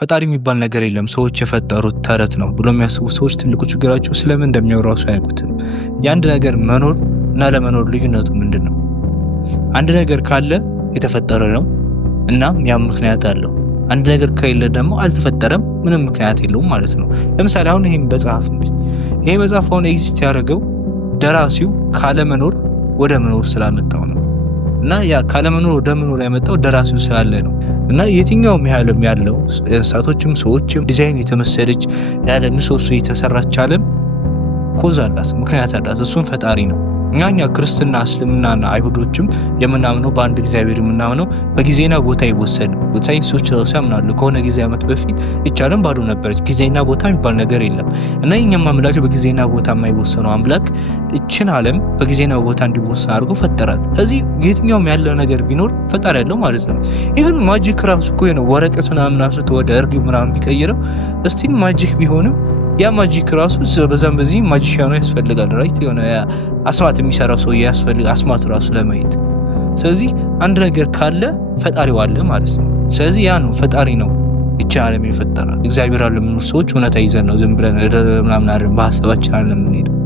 ፈጣሪ የሚባል ነገር የለም ሰዎች የፈጠሩት ተረት ነው ብሎ የሚያስቡ ሰዎች ትልቁ ችግራቸው ስለምን እንደሚያወራው አያውቁትም። የአንድ ነገር መኖር እና ለመኖር ልዩነቱ ምንድን ነው? አንድ ነገር ካለ የተፈጠረ ነው እና ያም ምክንያት አለው። አንድ ነገር ከሌለ ደግሞ አልተፈጠረም፣ ምንም ምክንያት የለውም ማለት ነው። ለምሳሌ አሁን ይሄ መጽሐፍ አሁን ኤግዚስት ያደረገው ደራሲው ካለመኖር ወደ መኖር ስላመጣው ነው እና ያ ካለመኖር ወደ መኖር ያመጣው ደራሲው ስላለ ነው። እና የትኛውም ዓለም ያለው እንስሳቶችም ሰዎችም ዲዛይን የተመሰለች ያለ ምሰሶ የተሰራች ዓለም ኮዝ አላት፣ ምክንያት አላት። እሱም ፈጣሪ ነው። እኛ ክርስትና፣ እስልምናና አይሁዶችም የምናምነው በአንድ እግዚአብሔር የምናምነው በጊዜና ቦታ ይወሰን። ሳይንሶች ራሱ ያምናሉ ከሆነ ጊዜ ዓመት በፊት ይቻለም ባዶ ነበረች፣ ጊዜና ቦታ የሚባል ነገር የለም። እና የኛም አምላክ በጊዜና ቦታ የማይወሰነው አምላክ እችን ዓለም በጊዜና ቦታ እንዲወሰን አድርጎ ፈጠራት። ስለዚህ የትኛውም ያለው ነገር ቢኖር ፈጣሪ ያለው ማለት ነው። ኢቭን ማጂክ ራሱ እኮ ነው ወረቀት ምናምን አስቶ ወደ እርግብ ምናምን ቢቀይረው እስቲም ማጂክ ቢሆንም ያ ማጂክ ራሱ በዛም በዚህ ማጂሻኑ ያስፈልጋል። ራይት የሆነ አስማት የሚሰራው ሰው ያስፈልጋል አስማት ራሱ ለማየት። ስለዚህ አንድ ነገር ካለ ፈጣሪው አለ ማለት ነው። ስለዚህ ያ ነው ፈጣሪ ነው እቺ ዓለም የፈጠራት። እግዚአብሔር አለ የምንኖር ሰዎች እውነታ ይዘን ነው ዝም ብለን ምናምን አይደለም፣ በሐሳባችን አይደለም የምንሄደው።